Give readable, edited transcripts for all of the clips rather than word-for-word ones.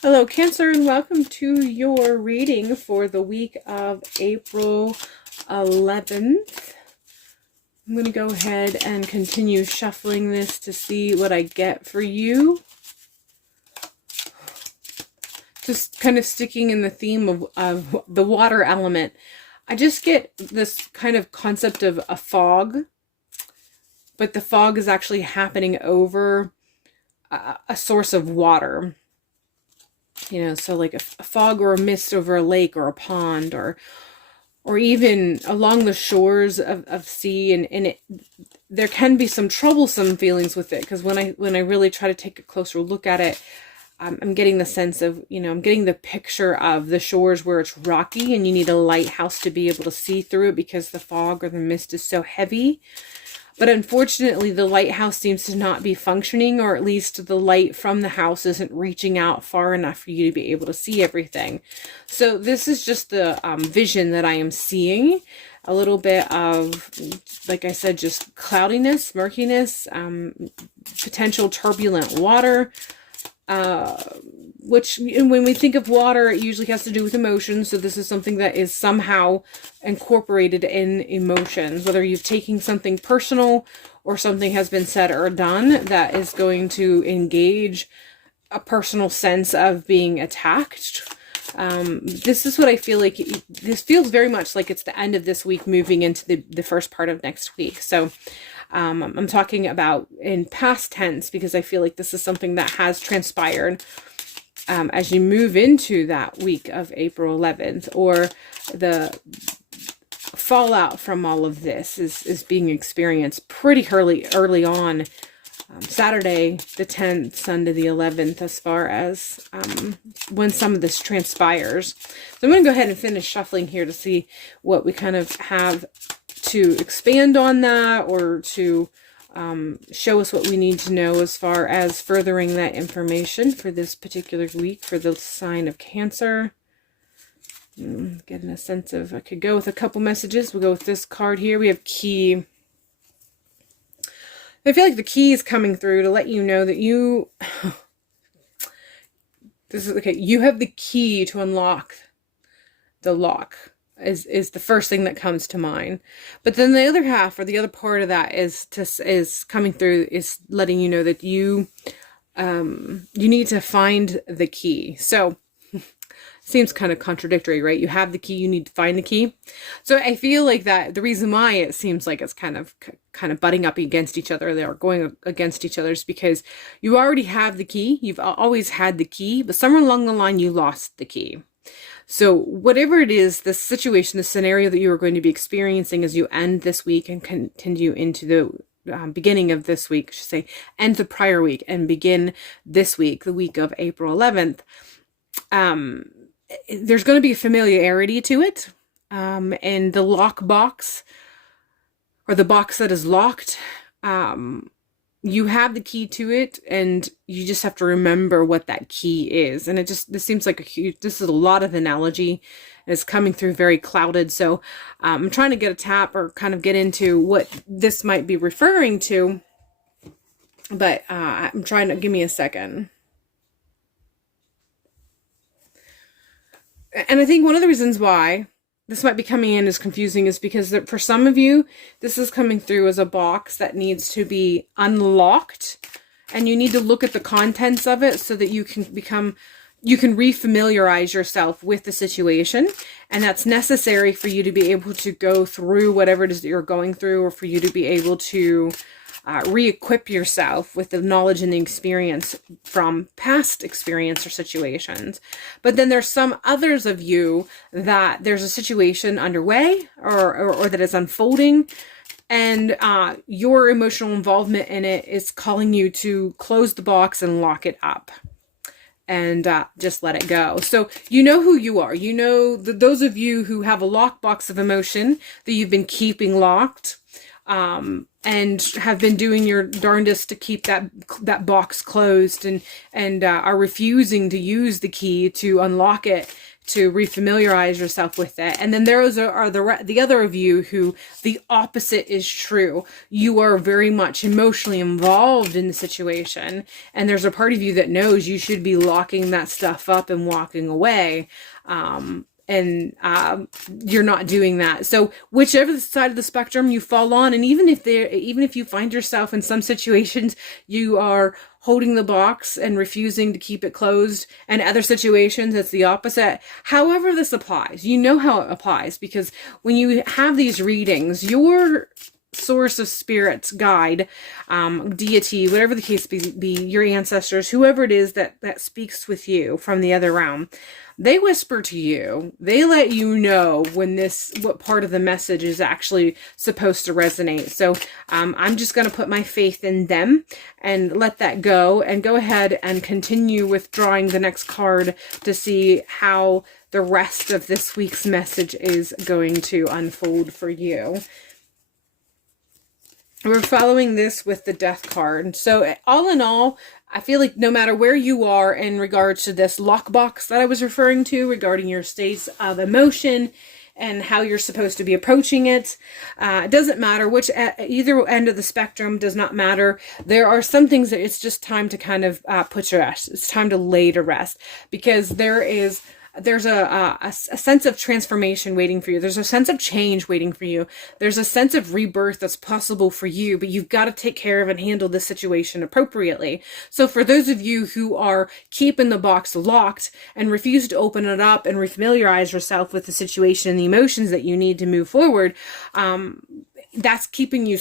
Hello, Cancer, and welcome to your reading for the week of April 11th. I'm going to go ahead and continue shuffling this to see what I get for you. Just kind of sticking in the theme of the water element. I just get this kind of concept of a fog, but the fog is actually happening over a source of water. You know, so like a fog or a mist over a lake or a pond, or even along the shores of sea, and there can be some troublesome feelings with it, because when I really try to take a closer look at it, I'm getting the sense of, I'm getting the picture of the shores where it's rocky and you need a lighthouse to be able to see through it because the fog or the mist is so heavy. But unfortunately, the lighthouse seems to not be functioning, or at least the light from the house isn't reaching out far enough for you to be able to see everything. So this is just the vision that I am seeing. A little bit of, like I said, just cloudiness, murkiness, potential turbulent water. Which, when we think of water, it usually has to do with emotions. So this is something that is somehow incorporated in emotions, whether you've taken something personal or something has been said or done that is going to engage a personal sense of being attacked. This is what I feel like. This feels very much like it's the end of this week, moving into the first part of next week. So I'm talking about in past tense, because I feel like this is something that has transpired as you move into that week of April 11th, or the fallout from all of this is being experienced pretty early on, Saturday the 10th, Sunday the 11th, as far as when some of this transpires. So I'm going to go ahead and finish shuffling here to see what we kind of have to expand on that, or to show us what we need to know as far as furthering that information for this particular week for the sign of Cancer. Getting a sense of, I could go with a couple messages. We'll go with this card here. We have Key. I feel like the key is coming through to let you know that you, this is okay, you have the key to unlock the lock. Is the first thing that comes to mind. But then the other half, or the other part of that, is coming through, is letting you know that you need to find the key. So seems kind of contradictory, right? You have the key, you need to find the key. So I feel like that the reason why it seems like it's kind of butting up against each other, they are going against each other, is because you already have the key. You've always had the key, but somewhere along the line you lost the key. So whatever it is, the situation, the scenario that you are going to be experiencing as you end this week and continue into the beginning of this week, I should say, end the prior week and begin this week, the week of April 11th, there's going to be a familiarity to it. And the lock box, or the box that is locked, you have the key to it, and you just have to remember what that key is. And this seems like this is a lot of analogy, and it's coming through very clouded. So I'm trying to get a tap, or kind of get into what this might be referring to, but I'm trying to, give me a second. And I think one of the reasons why this might be coming in as confusing is because for some of you, this is coming through as a box that needs to be unlocked, and you need to look at the contents of it so that you can refamiliarize yourself with the situation. And that's necessary for you to be able to go through whatever it is that you're going through, or for you to be able to re-equip yourself with the knowledge and the experience from past experience or situations. But then there's some others of you that there's a situation underway, or that is unfolding, and your emotional involvement in it is calling you to close the box and lock it up, and just let it go. So you know who you are. You know those of you who have a lockbox of emotion that you've been keeping locked, and have been doing your darndest to keep that box closed, and are refusing to use the key to unlock it, to refamiliarize yourself with it. And then there are the other of you who the opposite is true. You are very much emotionally involved in the situation, and there's a part of you that knows you should be locking that stuff up and walking away. You're not doing that. So whichever side of the spectrum you fall on, and even if you find yourself in some situations you are holding the box and refusing to keep it closed, and other situations it's the opposite. However this applies, you know how it applies, because when you have these readings, your source of spirits, guide, deity, whatever the case be, your ancestors, whoever it is that speaks with you from the other realm, they whisper to you. They let you know when what part of the message is actually supposed to resonate. So I'm just going to put my faith in them and let that go, and go ahead and continue with drawing the next card to see how the rest of this week's message is going to unfold for you. We're following this with the Death card. So all in all, I feel like no matter where you are in regards to this lockbox that I was referring to regarding your states of emotion and how you're supposed to be approaching it, it doesn't matter which, either end of the spectrum does not matter. There are some things that it's just time to kind of put to rest. It's time to lay to rest, because there's a sense of transformation waiting for you. There's a sense of change waiting for you. There's a sense of rebirth that's possible for you, but you've got to take care of and handle this situation appropriately. So for those of you who are keeping the box locked and refuse to open it up and refamiliarize yourself with the situation and the emotions that you need to move forward, that's keeping you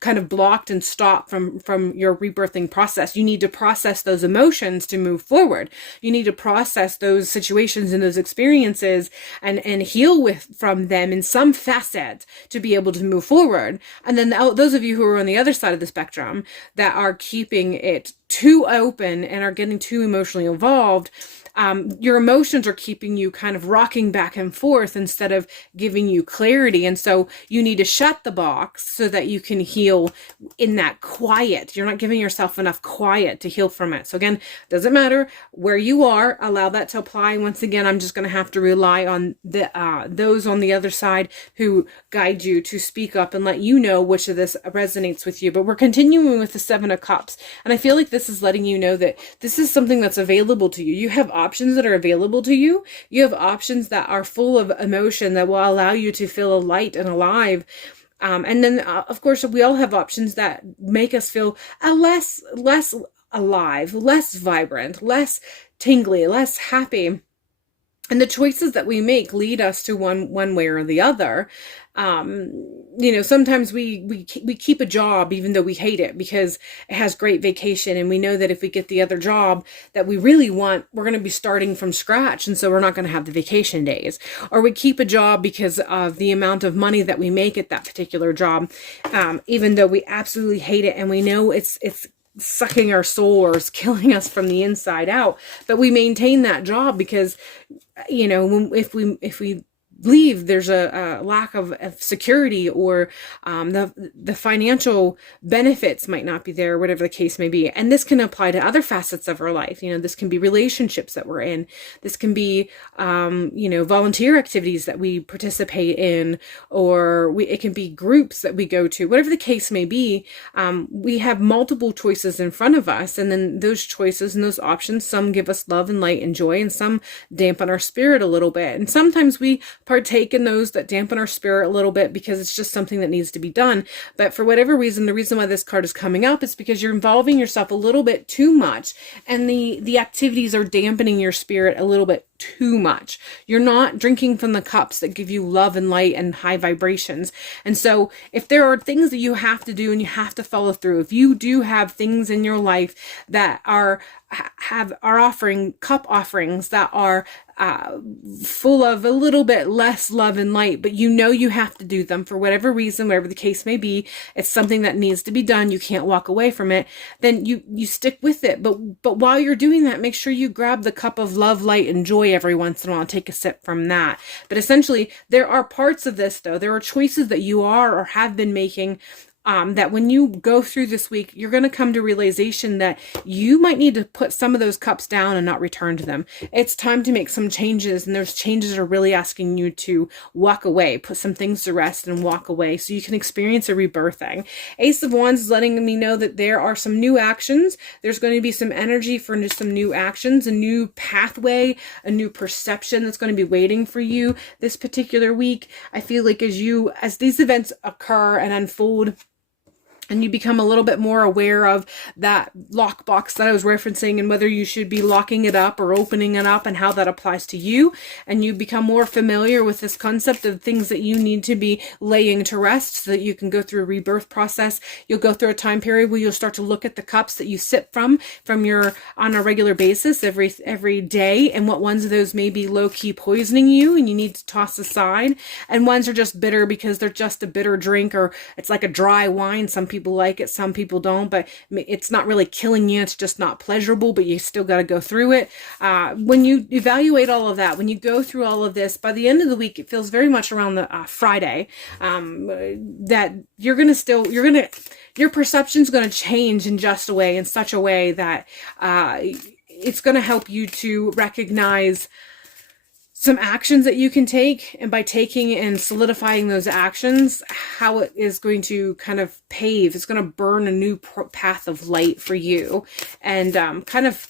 kind of blocked and stopped from your rebirthing process. You need to process those emotions to move forward. You need to process those situations and those experiences and heal from them in some facet to be able to move forward. And then those of you who are on the other side of the spectrum that are keeping it too open and are getting too emotionally involved, your emotions are keeping you kind of rocking back and forth instead of giving you clarity. And so you need to shut the box so that you can heal in that quiet. You're not giving yourself enough quiet to heal from it. So again, doesn't matter where you are, allow that to apply. Once again, I'm just going to have to rely on those on the other side who guide you to speak up and let you know which of this resonates with you. But we're continuing with the Seven of Cups. And I feel like this is letting you know that this is something that's available to you. You have options that are available to you. You have options that are full of emotion that will allow you to feel light and alive. And then, of course, we all have options that make us feel less alive, less vibrant, less tingly, less happy. And the choices that we make lead us to one way or the other. Sometimes we keep a job even though we hate it because it has great vacation, and we know that if we get the other job that we really want, we're going to be starting from scratch, and so we're not going to have the vacation days. Or we keep a job because of the amount of money that we make at that particular job, even though we absolutely hate it and we know it's sucking our soul or is killing us from the inside out. But we maintain that job because, if we leave, there's a lack of security, or the financial benefits might not be there, whatever the case may be. And this can apply to other facets of our life. This can be relationships that we're in. This can be, volunteer activities that we participate in, or it can be groups that we go to, whatever the case may be. We have multiple choices in front of us. And then those choices and those options, some give us love and light and joy, and some dampen our spirit a little bit. And sometimes we partake in those that dampen our spirit a little bit because it's just something that needs to be done. But for whatever reason, the reason why this card is coming up is because you're involving yourself a little bit too much, and the activities are dampening your spirit a little bit too much. You're not drinking from the cups that give you love and light and high vibrations. And so if there are things that you have to do and you have to follow through, if you do have things in your life that are offering cup offerings that are full of a little bit less love and light, but you have to do them for whatever reason, whatever the case may be, it's something that needs to be done, you can't walk away from it, then you stick with it. But while you're doing that, make sure you grab the cup of love, light, and joy every once in a while and take a sip from that. But essentially, there are parts of this, though, there are choices that you are or have been making that when you go through this week, you're going to come to realization that you might need to put some of those cups down and not return to them. It's time to make some changes, and those changes are really asking you to walk away, put some things to rest and walk away so you can experience a rebirthing. Ace of Wands is letting me know that there are some new actions. There's going to be some energy for some new actions, a new pathway, a new perception that's going to be waiting for you this particular week. I feel like as these events occur and unfold, and you become a little bit more aware of that lockbox that I was referencing, and whether you should be locking it up or opening it up and how that applies to you. And you become more familiar with this concept of things that you need to be laying to rest so that you can go through a rebirth process. You'll go through a time period where you'll start to look at the cups that you sip from on a regular basis every day, and what ones of those may be low-key poisoning you and you need to toss aside. And ones are just bitter because they're just a bitter drink, or it's like a dry wine. Some people like it, some people don't, but it's not really killing you. It's just not pleasurable, but you still got to go through it. When you evaluate all of that, when you go through all of this, by the end of the week, it feels very much around the Friday, that your perception's going to change in such a way that it's going to help you to recognize some actions that you can take, and by taking and solidifying those actions, how it is going to kind of it's going to burn a new path of light for you, and kind of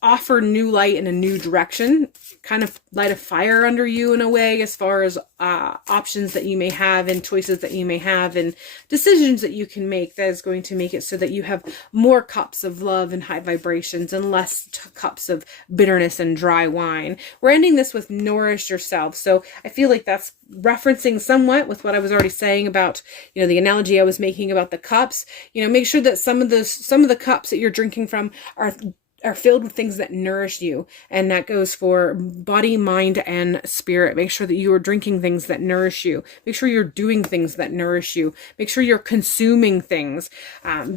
offer new light in a new direction, kind of light a fire under you in a way, as far as options that you may have and choices that you may have and decisions that you can make, that is going to make it so that you have more cups of love and high vibrations and less cups of bitterness and dry wine. We're ending this with nourish yourself. So I feel like that's referencing somewhat with what I was already saying about, the analogy I was making about the cups. Make sure that some of the cups that you're drinking from are filled with things that nourish you, and that goes for body, mind, and spirit. Make sure that you are drinking things that nourish you. Make sure you're doing things that nourish you. Make sure you're consuming things,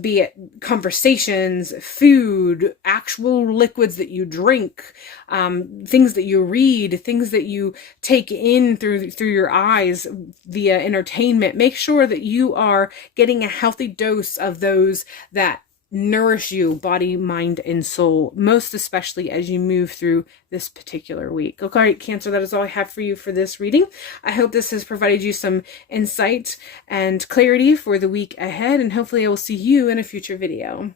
be it conversations, food, actual liquids that you drink, things that you read, things that you take in through your eyes via entertainment. Make sure that you are getting a healthy dose of those that nourish you, body, mind, and soul, most especially as you move through this particular week. Okay, all right, Cancer, that is all I have for you for this reading. I hope this has provided you some insight and clarity for the week ahead, and hopefully I will see you in a future video.